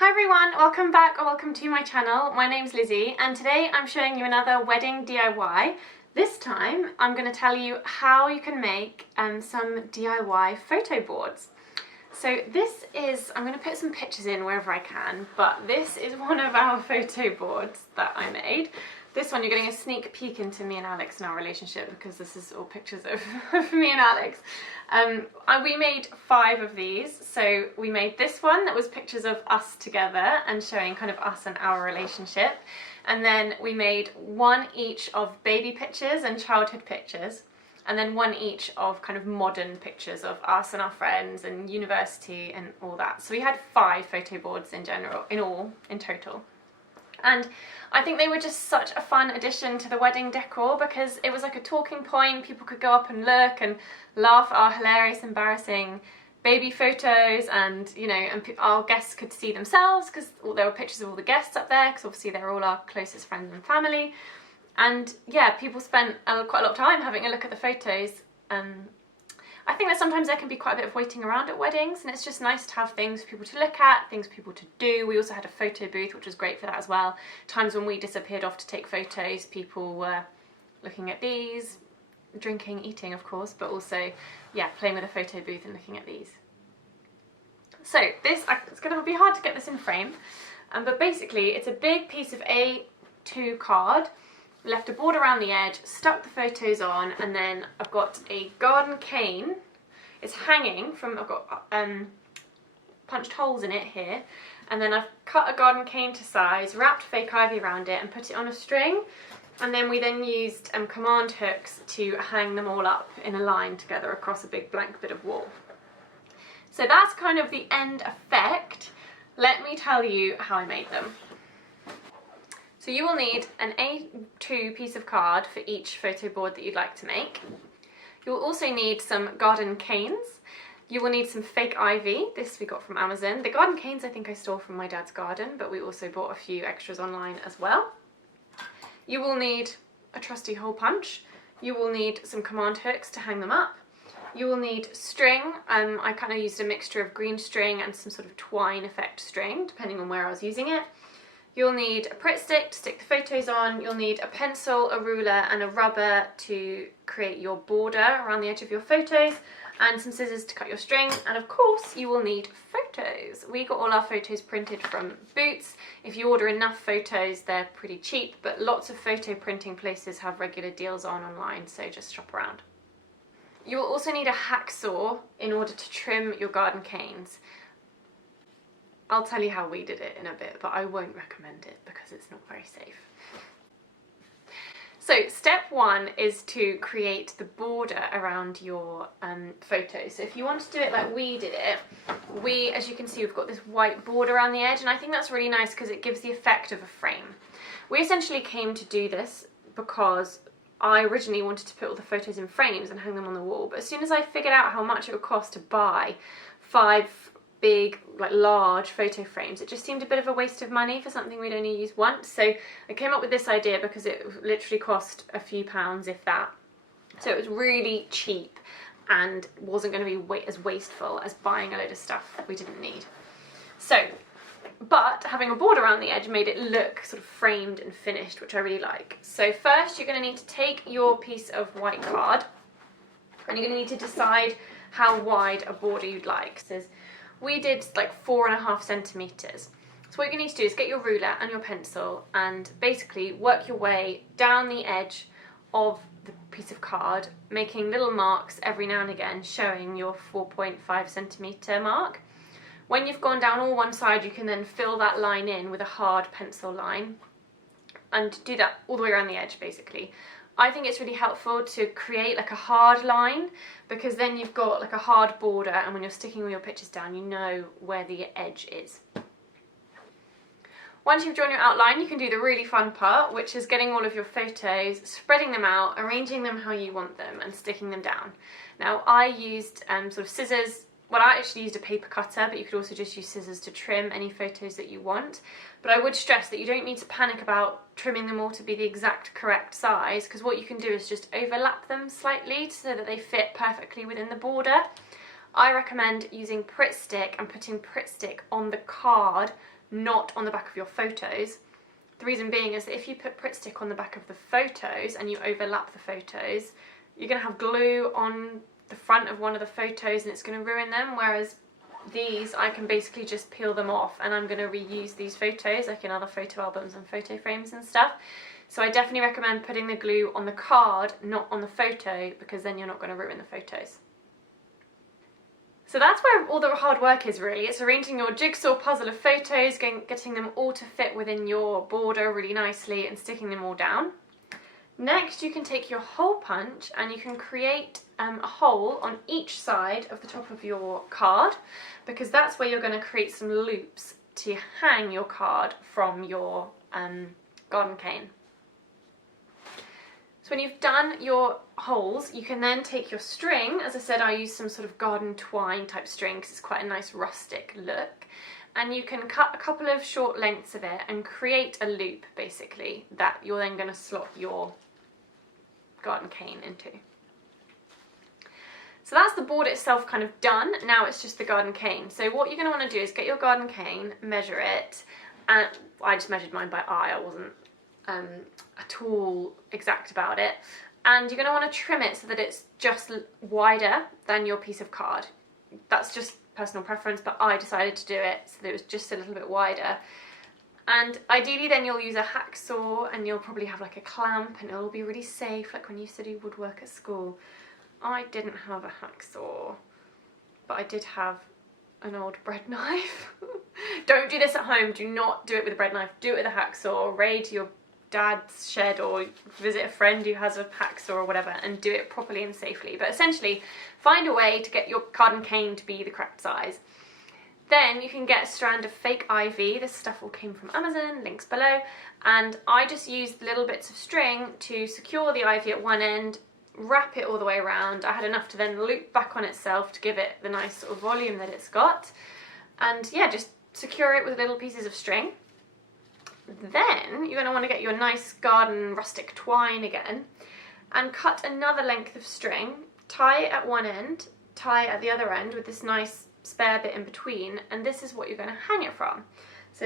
Hi everyone, welcome back or welcome to my channel. My name's Lizzie and today I'm showing you another wedding DIY. This time I'm going to tell you how you can make some DIY photo boards. So this is, I'm going to put some pictures in wherever I can, but this is one of our photo boards that I made. This one you're getting a sneak peek into me and Alex and our relationship because this is all pictures of me and Alex. We made 5 of these. So we made this one that was pictures of us together and showing kind of us and our relationship. And then we made 1 each of baby pictures and childhood pictures. And then 1 each of kind of modern pictures of us and our friends and university and all that. So we had 5 photo boards in general, in total. And I think they were just such a fun addition to the wedding decor because it was like a talking point. People could go up and look and laugh at our hilarious, embarrassing baby photos, and you know, and our guests could see themselves because there were pictures of all the guests up there because obviously they're all our closest friends and family. And yeah, people spent quite a lot of time having a look at the photos. I think that sometimes there can be quite a bit of waiting around at weddings, and it's just nice to have things for people to look at, things for people to do. We also had a photo booth, which was great for that as well. Times when we disappeared off to take photos, people were looking at these, drinking, eating of course, but also, yeah, playing with a photo booth and looking at these. So this, it's going to be hard to get this in frame, but basically it's a big piece of A2 card. Left a board around the edge, stuck the photos on, and then I've got a garden cane. It's hanging from, I've got punched holes in it here, and then I've cut a garden cane to size, wrapped fake ivy around it and put it on a string, and then we used command hooks to hang them all up in a line together across a big blank bit of wall. So that's kind of the end effect. Let me tell you how I made them. So you will need an A2 piece of card for each photo board that you'd like to make. You will also need some garden canes. You will need some fake ivy. This we got from Amazon. The garden canes I think I stole from my dad's garden, but we also bought a few extras online as well. You will need a trusty hole punch. You will need some command hooks to hang them up. You will need string. I kind of used a mixture of green string and some sort of twine effect string, depending on where I was using it. You'll need a Pritt stick to stick the photos on, you'll need a pencil, a ruler and a rubber to create your border around the edge of your photos, and some scissors to cut your string, and of course you will need photos. We got all our photos printed from Boots. If you order enough photos they're pretty cheap, but lots of photo printing places have regular deals online, so just shop around. You will also need a hacksaw in order to trim your garden canes. I'll tell you how we did it in a bit, but I won't recommend it because it's not very safe. So step 1 is to create the border around your photos. So if you want to do it like we did it, as you can see, we've got this white border around the edge, and I think that's really nice because it gives the effect of a frame. We essentially came to do this because I originally wanted to put all the photos in frames and hang them on the wall, but as soon as I figured out how much it would cost to buy 5 big, like large photo frames, it just seemed a bit of a waste of money for something we'd only use once. So I came up with this idea because it literally cost a few pounds, if that. So it was really cheap and wasn't going to be as wasteful as buying a load of stuff we didn't need. So, but having a border around the edge made it look sort of framed and finished, which I really like. So first you're going to need to take your piece of white card and you're going to need to decide how wide a border you'd like. So we did like 4.5 centimetres. So what you need to do is get your ruler and your pencil and basically work your way down the edge of the piece of card, making little marks every now and again showing your 4.5 centimetre mark. When you've gone down all one side, you can then fill that line in with a hard pencil line and do that all the way around the edge basically. I think it's really helpful to create like a hard line because then you've got like a hard border, and when you're sticking all your pictures down you know where the edge is. Once you've drawn your outline, you can do the really fun part, which is getting all of your photos, spreading them out, arranging them how you want them and sticking them down. Now I used sort of scissors. Well, I actually used a paper cutter, but you could also just use scissors to trim any photos that you want. But I would stress that you don't need to panic about trimming them all to be the exact correct size, because what you can do is just overlap them slightly so that they fit perfectly within the border. I recommend using Pritt stick and putting Pritt stick on the card not on the back of your photos. The reason being is that if you put Pritt stick on the back of the photos and you overlap the photos, you're going to have glue on the front of one of the photos and it's going to ruin them, whereas these I can basically just peel them off and I'm going to reuse these photos like in other photo albums and photo frames and stuff. So I definitely recommend putting the glue on the card, not on the photo, because then you're not going to ruin the photos. So that's where all the hard work is really. It's arranging your jigsaw puzzle of photos, getting them all to fit within your border really nicely and sticking them all down. Next you can take your hole punch and you can create a hole on each side of the top of your card, because that's where you're going to create some loops to hang your card from your garden cane. So when you've done your holes, you can then take your string. As I said, I use some sort of garden twine type string because it's quite a nice rustic look. And you can cut a couple of short lengths of it and create a loop, basically, that you're then going to slot your garden cane into. So that's the board itself kind of done. Now it's just the garden cane. So what you're going to want to do is get your garden cane, measure it, and I just measured mine by eye. I wasn't at all exact about it, and you're going to want to trim it so that it's just wider than your piece of card. That's just personal preference, but I decided to do it so that it was just a little bit wider. And ideally then you'll use a hacksaw and you'll probably have like a clamp and it'll be really safe, like when you used to do woodwork at school. I didn't have a hacksaw, but I did have an old bread knife. Don't do this at home, do not do it with a bread knife, do it with a hacksaw. Raid your dad's shed or visit a friend who has a hacksaw or whatever and do it properly and safely. But essentially find a way to get your garden cane to be the correct size. Then you can get a strand of fake ivy. This stuff all came from Amazon, links below, and I just used little bits of string to secure the ivy at one end, wrap it all the way around. I had enough to then loop back on itself to give it the nice sort of volume that it's got, and yeah, just secure it with little pieces of string. Then you're going to want to get your nice garden rustic twine again and cut another length of string, tie it at one end, tie it at the other end with this nice spare bit in between, and this is what you're going to hang it from. So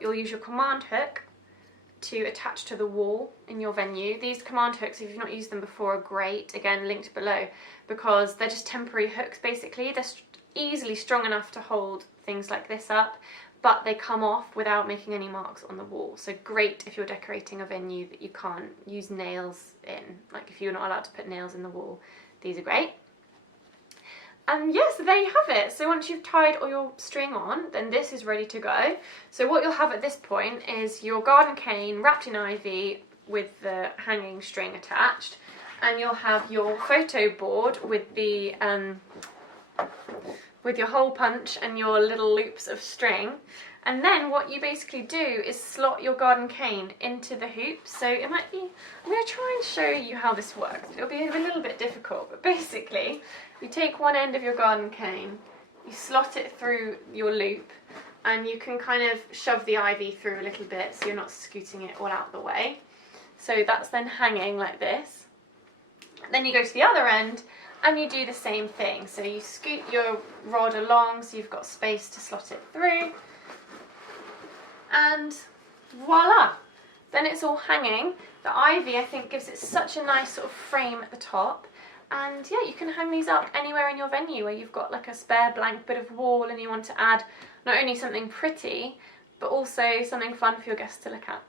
you'll use your command hook to attach to the wall in your venue. These command hooks, if you've not used them before, are great, again linked below, because they're just temporary hooks basically. They're easily strong enough to hold things like this up, but they come off without making any marks on the wall. So great if you're decorating a venue that you can't use nails in, like if you're not allowed to put nails in the wall, these are great. And yeah, so there you have it. So once you've tied all your string on, then this is ready to go. So what you'll have at this point is your garden cane wrapped in ivy with the hanging string attached, and you'll have your photo board with the with your hole punch and your little loops of string. And then what you basically do is slot your garden cane into the hoops. So it might be, I'm going to try and show you how this works. It'll be a little bit difficult, but basically you take one end of your garden cane, you slot it through your loop, and you can kind of shove the ivy through a little bit so you're not scooting it all out the way. So that's then hanging like this. Then you go to the other end and you do the same thing. So you scoot your rod along so you've got space to slot it through. And voila! Then it's all hanging. The ivy, I think, gives it such a nice sort of frame at the top. And yeah, you can hang these up anywhere in your venue where you've got like a spare blank bit of wall and you want to add not only something pretty, but also something fun for your guests to look at.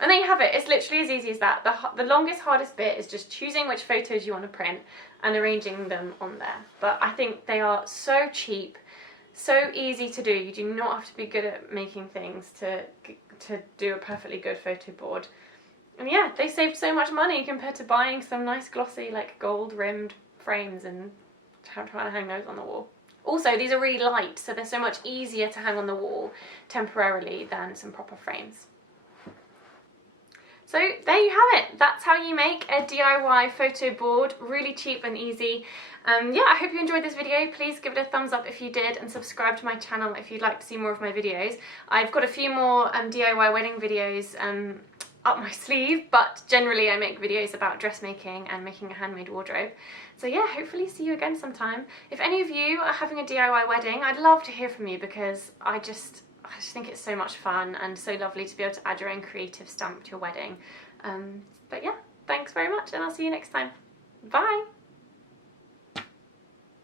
And there you have it. It's literally as easy as that. The longest, hardest bit is just choosing which photos you want to print and arranging them on there. But I think they are so cheap, so easy to do. You do not have to be good at making things to do a perfectly good photo board. And yeah, they save so much money compared to buying some nice glossy like gold rimmed frames and trying to hang those on the wall. Also, these are really light, so they're so much easier to hang on the wall temporarily than some proper frames. So there you have it. That's how you make a DIY photo board, really cheap and easy. Yeah, I hope you enjoyed this video. Please give it a thumbs up if you did, and subscribe to my channel if you'd like to see more of my videos. I've got a few more DIY wedding videos up my sleeve, but generally I make videos about dressmaking and making a handmade wardrobe. So yeah, hopefully see you again sometime. If any of you are having a DIY wedding, I'd love to hear from you, because I just think it's so much fun and so lovely to be able to add your own creative stamp to your wedding. But yeah, thanks very much, and I'll see you next time. Bye!